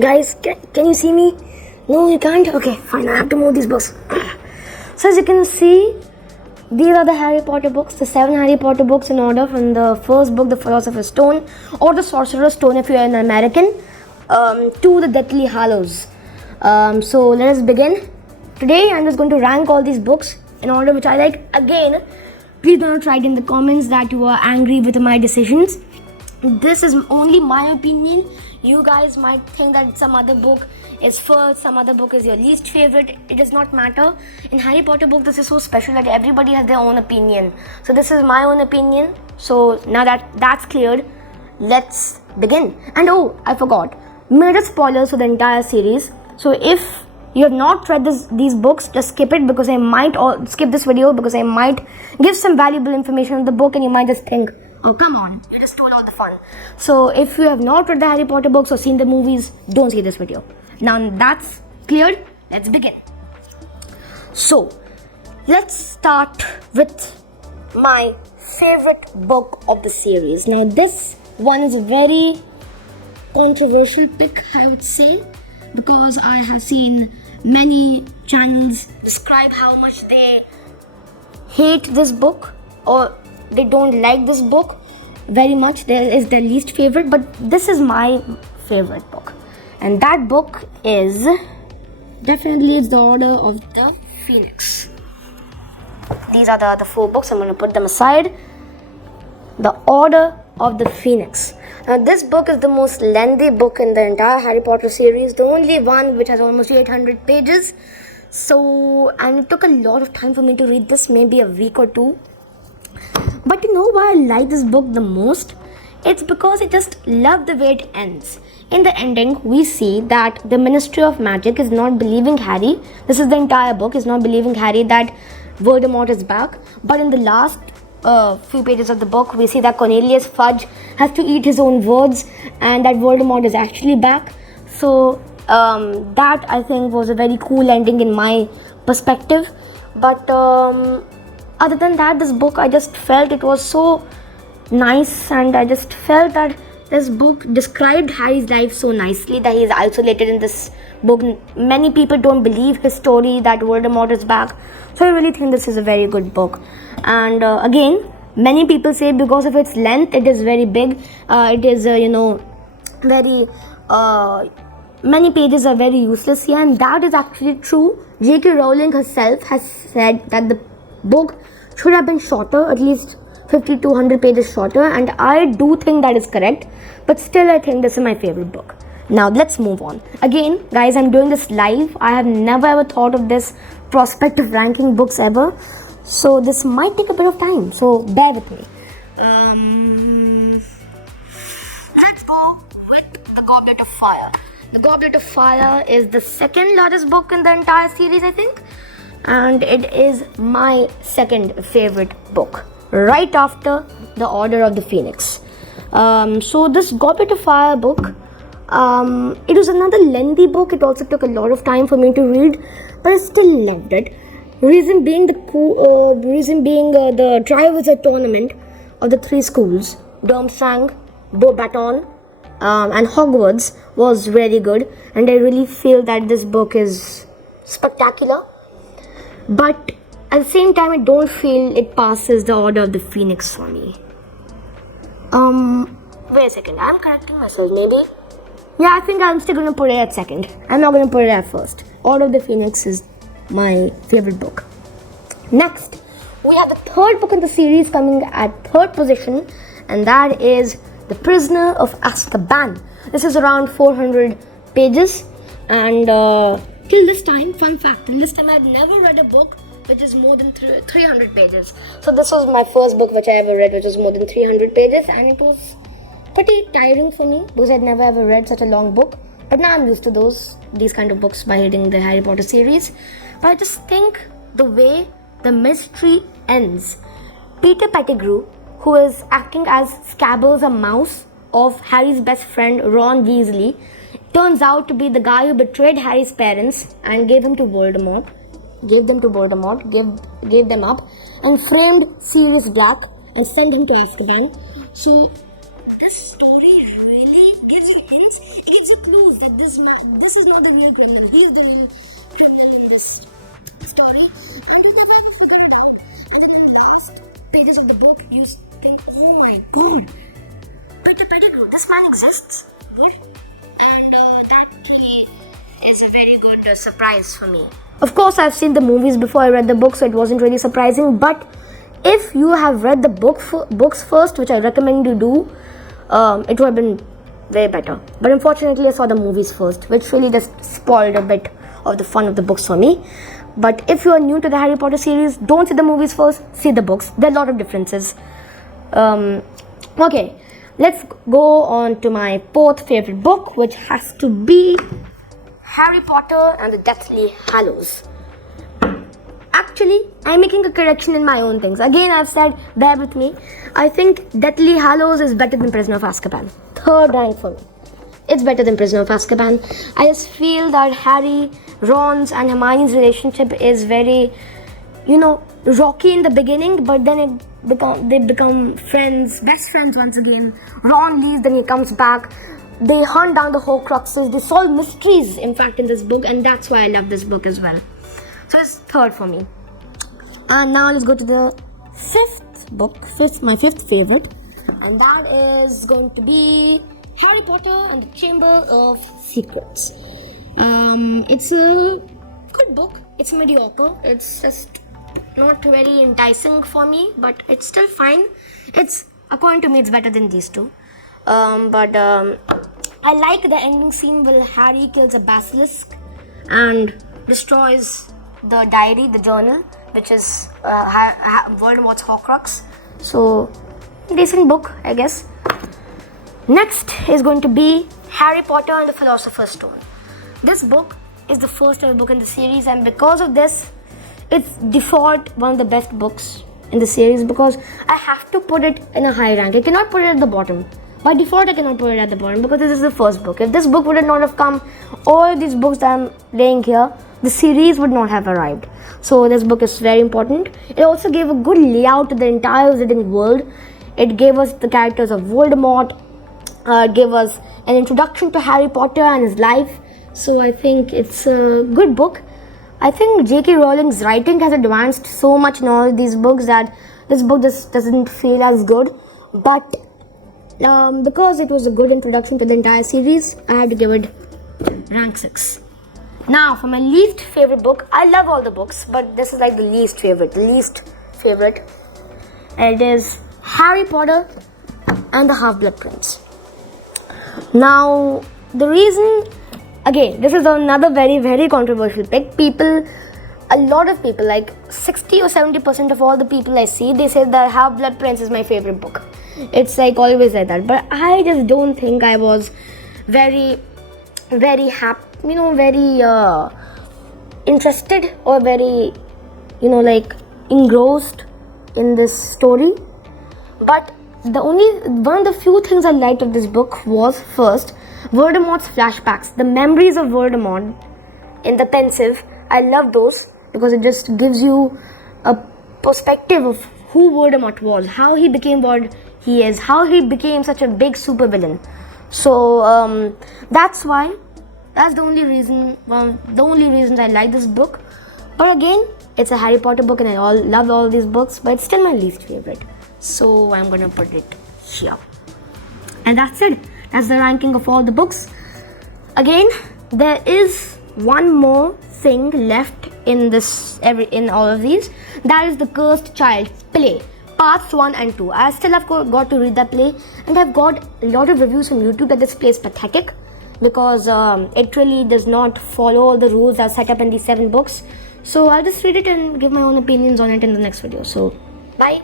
Guys, can you see me? No, you can't? Okay, fine, I have to move these books. So as you can see, these are the Harry Potter books, the 7 Harry Potter books in order, from the first book, the Philosopher's Stone, or the Sorcerer's Stone if you are an American, to the Deathly Hallows. So let us begin. Today I'm just going to rank all these books in order which I like. Again, please do not write in the comments that you are angry with my decisions. This is only my opinion. You guys might think that some other book is first, some other book is your least favorite. It does not matter. In Harry Potter book, this is so special that everybody has their own opinion. So this is my own opinion. So now that that's cleared, let's begin. And oh, I forgot, major spoilers for the entire series. So if you have not read these books, just skip it, because I might skip this video because I might give some valuable information on the book and you might just think, oh come on, you just stole all the fun. So if you have not read the Harry Potter books or seen the movies, don't see this video. Now that's cleared, let's begin. So let's start with my favorite book of the series. Now this one is a very controversial pick, I would say, because I have seen many channels describe how much they hate this book or they don't like this book very much. There is their least favorite, but this is my favorite book, and that book is definitely the Order of the Phoenix. These are the other 4 books. I'm going to put them aside. The Order of the Phoenix. Now this book is the most lengthy book in the entire Harry Potter series, the only one which has almost 800 pages. So, and it took a lot of time for me to read this, maybe a week or 2. But you know why I like this book the most? It's because I just love the way it ends. In the ending, we see that the Ministry of Magic is not believing Harry. This is the entire book, is not believing Harry that Voldemort is back. But in the last few pages of the book, we see that Cornelius Fudge has to eat his own words and that Voldemort is actually back. So that I think was a very cool ending in my perspective. But other than that, this book, I just felt it was so nice, and I just felt that this book described Harry's life so nicely, that he is isolated in this book. Many people don't believe his story that Voldemort is back. So I really think this is a very good book. And again, many people say because of its length, it is very big. It is, very... many pages are very useless here, and that is actually true. J.K. Rowling herself has said that the book should have been shorter, at least 50 to 100 pages shorter, and I do think that is correct, but still I think this is my favorite book. Now let's move on. Again, guys, I'm doing this live. I have never ever thought of this prospect of ranking books ever, so this might take a bit of time, so bear with me. Let's go with The Goblet of Fire. The Goblet of Fire is the second largest book in the entire series, I think, and it is my second favorite book, right after The Order of the Phoenix. So this Goblet of Fire book, it was another lengthy book. It also took a lot of time for me to read, but I still loved it. Reason being the Triwizard Tournament of the 3 schools, Durmstrang, Beauxbaton, and Hogwarts, was really good, and I really feel that this book is spectacular. But at the same time, I don't feel it passes The Order of the Phoenix for me. Wait a second, I'm correcting myself, maybe. Yeah, I think I'm still gonna put it at second. I'm not gonna put it at first. Order of the Phoenix is my favorite book. Next, we have the third book in the series coming at third position, and that is The Prisoner of Azkaban. This is around 400 pages, and till this time, fun fact, till this time I had never read a book which is more than 300 pages. So this was my first book which I ever read, which was more than 300 pages, and it was pretty tiring for me because I'd never ever read such a long book. But now I'm used to these kind of books by reading the Harry Potter series. But I just think the way the mystery ends, Peter Pettigrew, who is acting as Scabbers, a mouse of Harry's best friend Ron Weasley, turns out to be the guy who betrayed Harry's parents and gave them up, and framed Sirius Black and sent him to Azkaban. So this story really actually gives you hints, it gives you clues that this is not the real criminal, he's the real criminal in this story, and you never ever figure it out. And then in the last pages of the book, you think, oh my god, Peter Pettigrew, this man exists. Good. And that really is a very good surprise for me. Of course, I've seen the movies before I read the book, so it wasn't really surprising. But if you have read the books first, which I recommend you do, it would have been way better. But unfortunately, I saw the movies first, which really just spoiled a bit of the fun of the books for me. But if you are new to the Harry Potter series, don't see the movies first, see the books. There are a lot of differences. Okay, let's go on to my fourth favorite book, which has to be Harry Potter and the Deathly Hallows. Actually, I'm making a correction in my own things. Again, I've said, bear with me. I think Deathly Hallows is better than Prisoner of Azkaban. Third rank for me. It's better than Prisoner of Azkaban. I just feel that Harry, Ron's and Hermione's relationship is very, rocky in the beginning, but then they become friends, best friends once again. Ron leaves, then he comes back. They hunt down the Horcruxes. They solve mysteries, in fact, in this book, and that's why I love this book as well. So it's third for me. And now let's go to the fifth book, my fifth favorite, and that is going to be Harry Potter and the Chamber of Secrets. It's a good book. It's mediocre. It's just not very enticing for me, but it's still fine. According to me, it's better than these two. But I like the ending scene where Harry kills a basilisk and destroys the diary, the journal, which is Voldemort's Horcrux. So, decent book, I guess. Next is going to be Harry Potter and the Philosopher's Stone. This book is the first ever book in the series, and because of this, it's default one of the best books in the series because I have to put it in a high rank. I cannot put it at the bottom. By default, I cannot put it at the bottom because this is the first book. If this book would not have come, all these books that I'm laying here, the series would not have arrived. So this book is very important. It also gave a good layout to the entire Wizarding world. It gave us the characters of Voldemort. It gave us an introduction to Harry Potter and his life. So I think it's a good book. I think J.K. Rowling's writing has advanced so much in all these books that this book just doesn't feel as good. But because it was a good introduction to the entire series, I had to give it rank 6. Now, for my least favorite book, I love all the books, but this is like the least favorite. It is Harry Potter and the Half-Blood Prince. Now, the reason, again, this is another very, very controversial pick. A lot of people, like 60 or 70% of all the people I see, they say that Half-Blood Prince is my favorite book. It's like always like that. But I just don't think I was very, very happy, very interested or very, engrossed in this story. But one of the few things I liked of this book was, first, Voldemort's flashbacks, the memories of Voldemort in the pensive. I love those because it just gives you a perspective of who Voldemort was, how he became what he is, how he became such a big supervillain. So that's the only reasons I like this book. But again, it's a Harry Potter book and I love all these books, but it's still my least favorite. So I'm gonna put it here. And that's it. That's the ranking of all the books. Again, there is one more thing left in all of these. That is the Cursed Child play, parts 1 and 2. I still have got to read that play, and I've got a lot of reviews from YouTube that this play is pathetic because it really does not follow all the rules that are set up in these 7 books. So I'll just read it and give my own opinions on it in the next video. So bye.